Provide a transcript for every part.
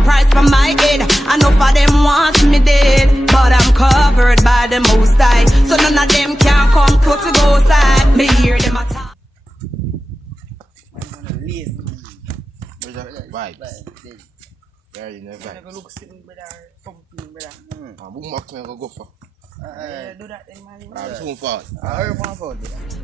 a price for my head. Enough of them want me dead, but I'm covered by the Most High, so none of them can come close to go side. Me hear them attack. Vibes. There you know vibes. Look sitting brother, something brother. Boombox me go for. Do that then man. I'm soon forward. I heard one for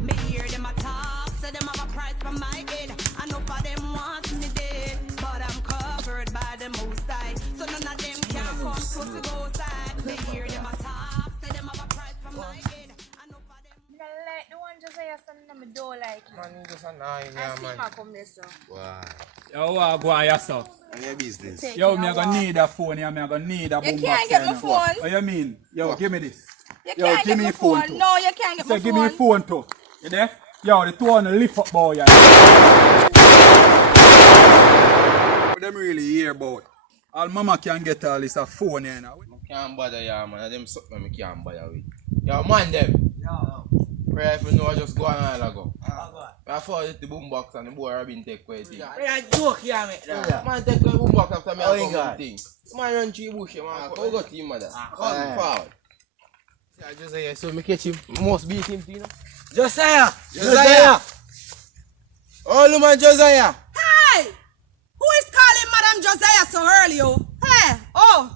Me hear them attack, say them have a price for my head. Enough of them want me dead, but I'm covered by the Most High, so none of them can come close to go side. Me hear them attack, say them have a price for my head. Enough of them. Like the one just say something on my door like Man, you just annoying, I yeah, see man. my come there so. Wow. Yo, go on yourself. And your business. Take Yo, it me a gonna walk. need a phone, yeah, me gonna need a boombox. You can't get my yeah, phone. What you mean? Yo, give me this. You Yo, can't give get me my phone phone. too. No, you can't get Say, my give me phone. phone too. You there? Yo, the two on the lift up boy, yeah. What them really hear about? All mama can get all this a phone, yeah, now. I can't bother ya, man. Them something I can't bother with. Yo, man, them. Pray if you know I just go on a while ago. I thought the boombox and the boy Robin take away thing. I joke here mate. Man, take away boombox after me Oh, and God. come thing. Man, run through bush, man. Go go to him, mother. Come forward. See, I just say, so me catch him. Must beat him, you know. Josiah! Josiah! Oh, man, Josiah! Hey! Who is calling Madam Josiah so early, oh? Hey! Oh!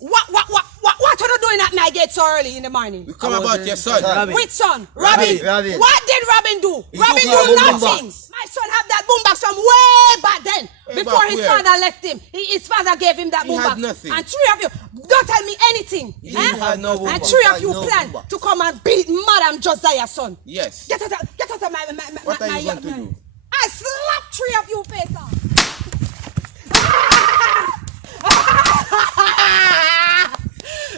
What are you doing at night gate so early in the morning? We come about your son. Robin. Which son? Robin. Robin. What did Robin do? He Robin took do our boom nothing. box. My son had that boombox from way back then. Way Before back his where? father left him. His father gave him that He boombox. had nothing. And three of you, don't tell me anything. He eh? had no And boombox. three of Had you no plan boombox. to come and beat Madam Josiah's son. Yes. Get out of my What are you going to do? I slap three of you face off.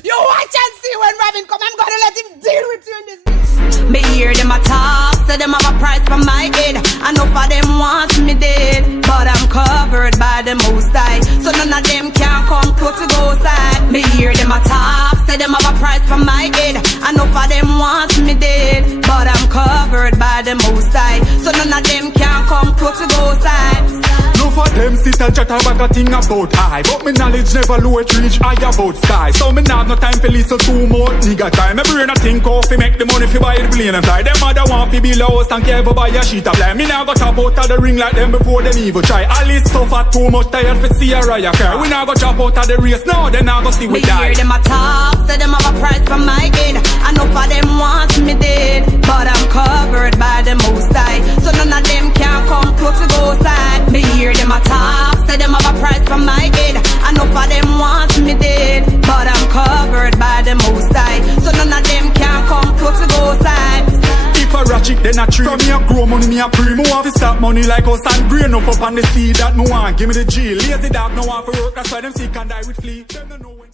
You watch and see when Robin come. I'm gonna let him deal with you in this bitch. Me hear them attack, say them have a price for my head. Enough of them want me dead, but I'm covered by the Most High, so none of them can come close to go side. Me hear them attack, say them have a price for my head. Enough of them want me dead, but I'm covered by the Most High, so none of them can come close to go side. No for them sit and chat about a thing about high, but me knowledge never low it reach high about sky. So me not have no time for listen too much nigga time. Me brain a think off fi make the money fi buy the plane and fly. Them other want fi build a house and care for buy a sheet of fly. Me now go top out of the ring like them before them even try. All this suffer too much tired for see a riot car. We now go chop out of the race now, then now go see we Me die. hear them attack, say them have a price for my head. Enough of them want me dead, but I'm covered by the Most High, so none of them can come close to go side. Me hear them attack, say them have a price for my head. Enough of them want me dead, but I'm covered by the Most High, so none of them can come close to go side. If a ratchet then a tree. From me a grow money me a pre. Me want to stop money like us and grain up on the seed that me want. Give me the G. Lazy dog no want for work, that's why them sick and die with flea. Them don't know when